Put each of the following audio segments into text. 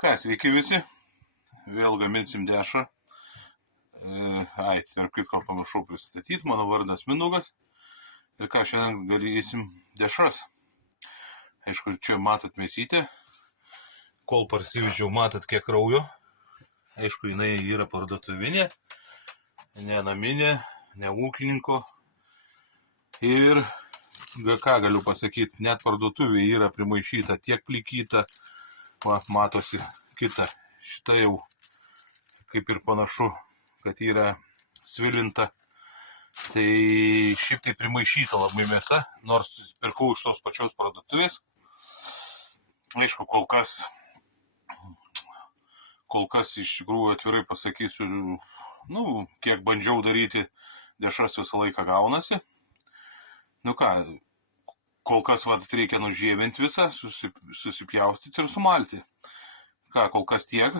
Ką, sveiki visi, vėl gaminsim dešrą. Tarp kitko pamiršau pristatyti, mano vardas Mindaugas. Ir ką, šiandien darysim dešras. Aišku, čia matot mėsytę. Kol parsivežiau, matot kiek kraujo. Aišku, jinai yra parduotuvinė, ne naminė, ne ūkininko. Ir ką galiu pasakyti, net parduotuvė yra primaišyta tiek plikyta. Va, matosi kita. Šitą jau kaip ir panašu, kad yra svilinta. Tai šiaip tai primaišyta labai mėsa, nors pirkau iš tos pačios parduotuvės. Aišku, kol kas iš tikrųjų atvirai pasakysiu, kiek bandžiau daryti dešras visą laiką gaunasi. Kol kas reikia nužievinti visą, susipjaustyti ir sumalti. Kol kas tiek,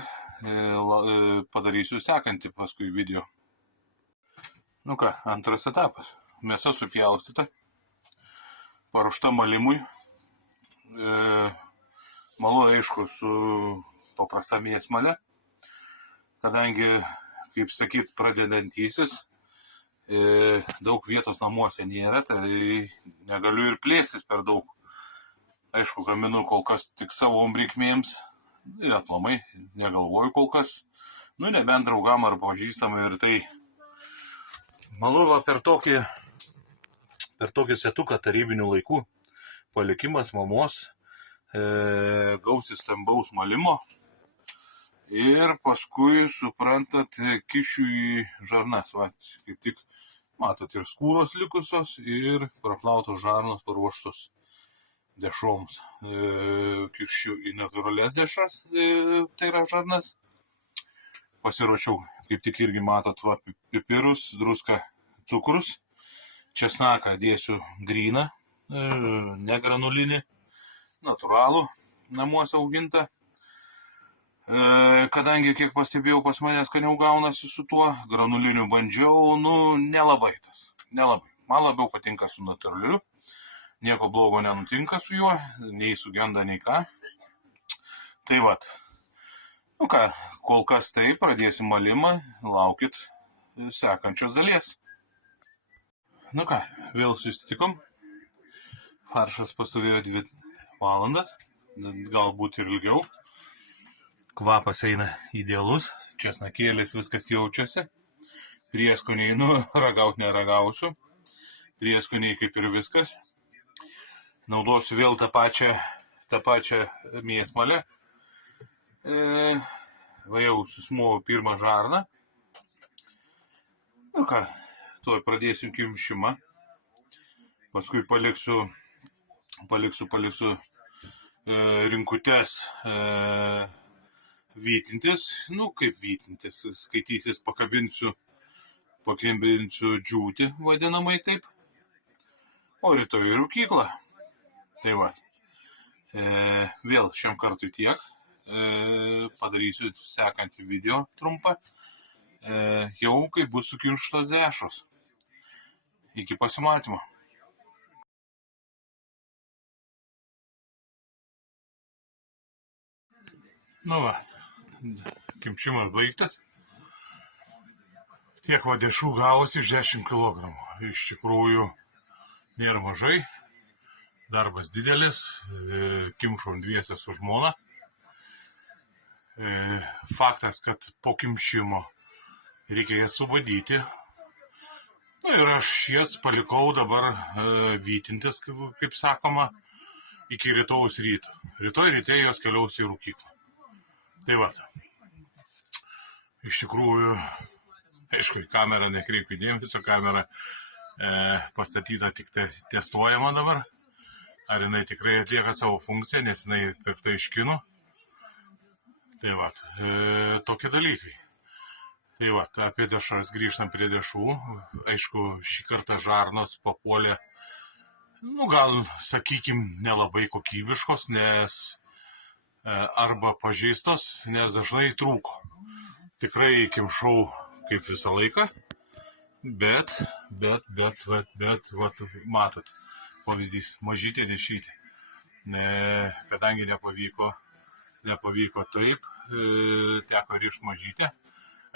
padarysiu sekantį paskui video. Antras etapas. Mėsa supjaustyta, paruošta malimui. Malu, aišku, su paprasta mėsmale, kadangi, kaip sakyt, pradedantysis, daug vietos namuose nėra, tai negaliu ir plėstis per daug. Aišku, gaminu kol kas tik savom reikmėms ir aplamai negalvoju kol kas. Nebent draugam ar pažįstamai ir tai. Manau, per tokį setuką tarybinių laikų palikimas mamos gausis stambaus malimo ir paskui, suprantat, kišiu į žarnas. Kaip tik matot ir skūros likusios ir praplautos žarnos paruoštos dešroms. Kišiu į natūralias dešras, tai yra žarnas. Pasiruošiau, kaip tik irgi matot, pipirus, druską, cukrus. Česnaką dėsiu gryną, negranulinį, natūralų, namuose augintą. Kadangi, kiek pastebėjau, pas mane skaniau gaunasi su tuo, granuliniu bandžiau, nelabai tas. Nelabai. Man labiau patinka su natūraliu. Nieko blogo nenutinka su juo, nei sugenda, nei ką. Tai vat. Kol kas tai, pradėsim malimą, laukit sekančios dalies. Vėl susitikom. Faršas pastovėjo 2 valandas, galbūt ir ilgiau. Kvapas eina idealus, česnakėlis viskas jaučiasi. Prieskoniai, ragaut neragausiu. Prieskoniai kaip ir viskas. Naudosiu vėl tą pačią mėsmalę. Jau susimoviau pirmą žarną. Tuoj pradėsiu kimšimą. Paskui paliksiu rinkutes vytintis. Kaip vytintis, skaitysis, pakabinsiu džiūti, vadinamai taip. O rytoj į rūkyklą. Tai va. Vėl šiam kartui tiek. Padarysiu sekantį video trumpą. Jau kai bus sukimštos dešros. Iki pasimatymo. Kimšimas baigtas. Tiek dešrų gavosi iš 10 kg. Iš tikrųjų nėra mažai. Darbas didelis. Kimšom dviese su žmona. Faktas, kad po kimšimo reikia jas subadyti. Ir aš jas palikau dabar vytintis, kaip sakoma, iki rytojaus ryto. Rytoj ryte jos keliaus į rūkyklą. Tai va. Iš tikrųjų, aišku, į kamerą nekreipiu dėmesio, kamera pastatyta tik testuojama dabar. Ar jinai tikrai atlieka savo funkciją, nes jinai pirkta iš kinų. Tai va, tokie dalykai. Tai va, apie dešras grįžtam prie dešrų. Aišku, šį kartą žarnos papuolė, gal, sakykim, nelabai kokybiškos, nes arba pažeistos, nes dažnai trūko. Tikrai kimšau kaip visą laiką, bet, matot, pavyzdys, mažytė dešrytė. Kadangi nepavyko nepavyko taip, teko rišti mažytę.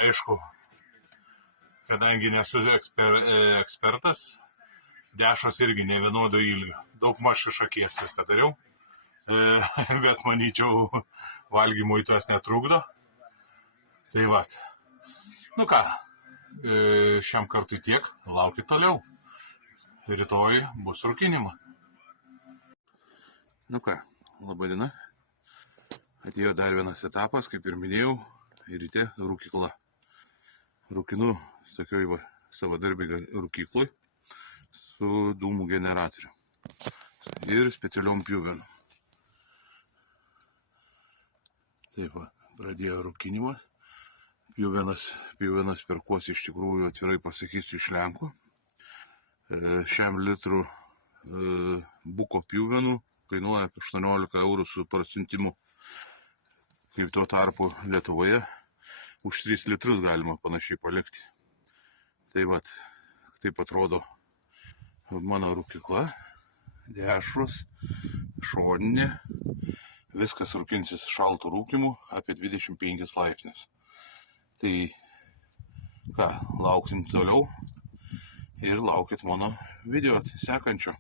Aišku, kadangi nesu ekspertas, dešros irgi ne vienodo ilgio. Daug maž iš akies viską dariau, bet manyčiau, valgymui tas netrukdo. Tai va. Nu ką, šiam kartui tiek, laukit toliau. Rytoj bus rūkinima. Nu ką, laba diena. Atėjo dar vienas etapas, kaip ir minėjau, ryte rūkykla. Rūkinu tokioj savadarbį rūkykloj su dūmų generatoriu ir specialiom pjuvenom. Taip va, pradėjo rūkinimą. Pjuvenas perkuosi iš tikrųjų, atvirai pasakysiu, iš Lenkų. Šiam litrų buko pjuvenų kainuoja 18 eurų su parsiuntimu. Kaip tuo tarpu Lietuvoje už 3 litrus galima panašiai palikti. Tai vat, taip atrodo mano rūkykla, dešros, šoninė, viskas rūkinsis šaltų rūkimų apie 25 laipsnius. Tai ką, lauksim toliau ir laukit mano video sekančio.